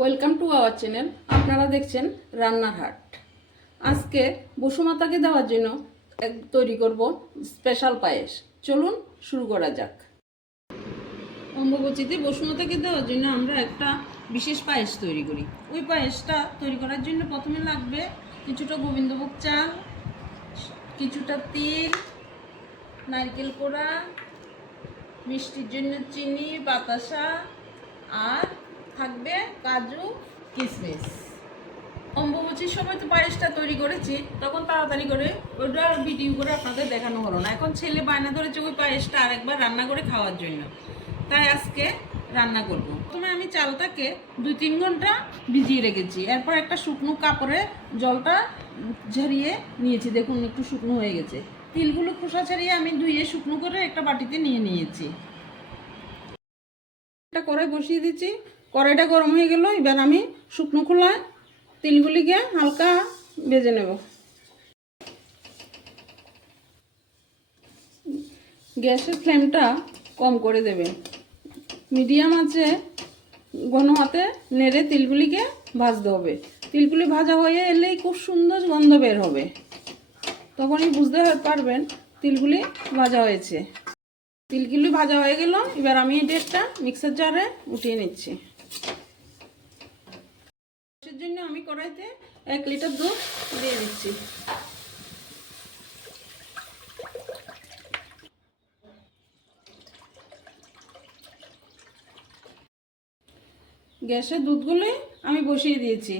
Welcome to our channel, আপনারা দেখছেন রান্নার হাট আজকে বসুমাতাকে দেওয়ার জন্য তৈরি করব স্পেশাল পায়েস। চলুন শুরু করা যাক। অম্বুবচিতে বসুমাতাকে দেওয়ার জন্য আমরা একটা বিশেষ পায়েস তৈরি করি। ওই পায়েসটা তৈরি করার জন্য প্রথমে লাগবে কিছুটা গোবিন্দভোগ চাল, কিছুটা তেল, নারকেল কোড়া, মিষ্টির জন্য চিনি, বাতাসা আর থাকবে কাজু কিশমিশ অম্বুবচির সময় তো পায়েসটা তৈরি করেছি, তখন তাড়াতাড়ি করে ওটা ভিডিও করে আপনাদের দেখানো হলো না। এখন ছেলে বায়না ধরেছে ওই পায়েসটা আরেকবার রান্না করে খাওয়ার জন্য। তাই আজকে রান্না করব। প্রথমে আমি চালটাকে দুই তিন ঘণ্টা ভিজিয়ে রেখেছি। এরপর একটা শুকনো কাপড়ে জলটা ঝরিয়ে নিয়েছি। দেখুন একটু শুকনো হয়ে গেছে। তিলগুলো খোসা ছাড়িয়ে আমি ধুয়ে শুকনো করে একটা বাটিতে নিয়ে নিয়েছি। একটা কড়াই বসিয়ে দিচ্ছি। কড়াইটা গরম হয়ে গেল, এবার আমি শুকনো খোলায় তিলগুলিকে হালকা ভেজে নেব। গ্যাসের ফ্লেমটা কম করে দেবে। মিডিয়াম আছে, ঘন হাতে নেড়ে তিলগুলিকে ভাজতে হবে। তিলগুলি ভাজা হয়ে এলেই খুব সুন্দর গন্ধ বের হবে। তখনই বুঝতে পারবেন তিলগুলি ভাজা হয়েছে। তিলগুলি ভাজা হয়ে গেল, এবার আমি এটা একটা মিক্সার জারে উঠিয়ে নিচ্ছি। জন্য আমি কড়াইতে এক লিটার দুধ দিয়ে দিচ্ছি। গ্যাসের দুধগুলি আমি বসিয়ে দিয়েছি।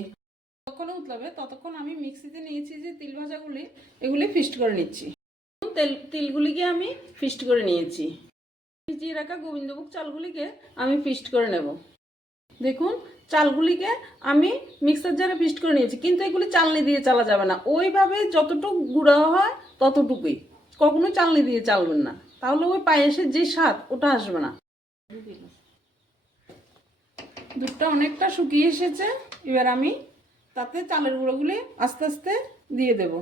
যতক্ষণ উতলাবে, ততক্ষণ আমি মিক্সিতে নিয়েছি যে তিল ভাজাগুলি, এগুলি ফিস্ট করে নিচ্ছি। তেল, তিলগুলিকে আমি ফিস্ট করে নিয়েছি। ভিজিয়ে রাখা গোবিন্দভোগ চালগুলিকে আমি ফিস্ট করে নেব। দেখুন, চালগুলিকে আমি মিক্সার জারে ফিস্ট করে নিয়েছি, কিন্তু এগুলি চালনি দিয়ে চালা যাবে না। ওইভাবে যতটুকু গুঁড়ো হয় ততটুকুই। কখনো চালনি দিয়ে চালবেন না। তাহলে ওই পায়েসের যে স্বাদ, ওটা আসবে না। দুধটা অনেকটা শুকিয়ে এসেছে, এবার আমি তাতে চালের গুঁড়োগুলি আস্তে আস্তে দিয়ে দেব।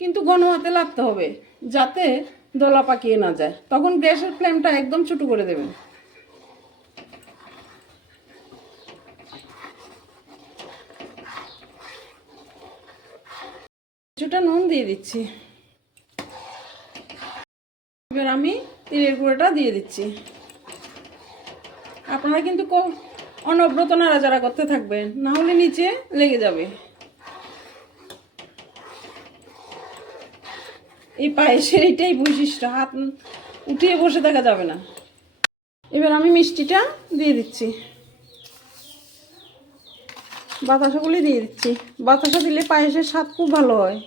কিন্তু ঘন হাতে লাগতে হবে, যাতে দলা পাকিয়ে না যায়। তখন গ্যাসের ফ্লেমটা একদম ছোটো করে দেবেন। কিছুটা নুন দিয়ে দিচ্ছি। এবার আমি তিলের গুঁড়োটা দিয়ে দিচ্ছি। আপনারা কিন্তু অনবরত নাড়াচাড়া করতে থাকবেন, না হলে নিচে লেগে যাবে। এই পায়েসের এইটাই বৈশিষ্ট্য, হাত উঠিয়ে বসে দেখা যাবে না। এবার আমি মিষ্টিটা দিয়ে দিচ্ছি। বাতাসাগুলি দিয়ে দিচ্ছি। বাতাসা দিলে পায়েসের স্বাদ খুব ভালো হয়।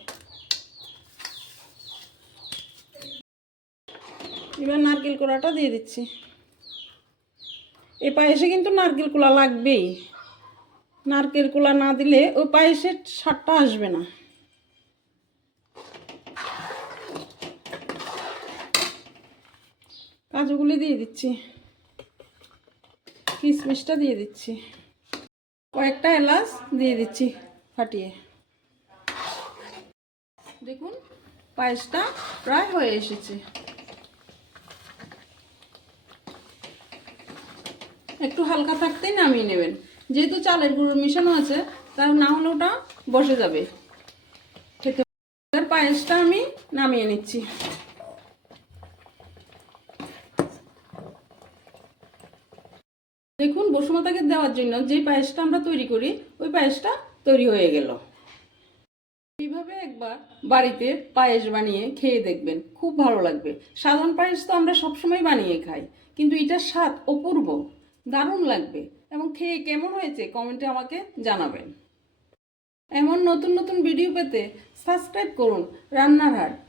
এবার নারকেল কোড়াটা দিয়ে দিচ্ছি। এ পায়েসে কিন্তু নারকেল কোলা লাগবেই। নারকেল কোলা না দিলে ওই পায়েসের স্বাদটা আসবে না। কাজুগুলি দিয়ে দিচ্ছি। কিশমিশটা দিয়ে দিচ্ছি। কয়েকটা এলাচ দিয়ে দিচ্ছি ফাটিয়ে। দেখুন, পায়েসটা প্রায় হয়ে এসেছে। একটু হালকা থাকতেই নামিয়ে নেবেন। যেহেতু চালের গুঁড়ো মিশানো আছে, তার না হলে ওটা বসে যাবে। খেতে পায়েসটা আমি নামিয়ে নিচ্ছি। দেখুন, বসুমাতাকে দেওয়ার জন্য যে পায়েসটা আমরা তৈরি করি, ওই পায়েসটা তৈরি হয়ে গেল। এইভাবে একবার বাড়িতে পায়েস বানিয়ে খেয়ে দেখবেন, খুব ভালো লাগবে। সাধারণ পায়েস তো আমরা সবসময় বানিয়ে খাই, কিন্তু এটার স্বাদ অপূর্ব। দারুণ লাগবে। এবং খেয়ে কেমন হয়েছে কমেন্টে আমাকে জানাবেন। এমন নতুন নতুন ভিডিও পেতে সাবস্ক্রাইব করুন রান্নার হাট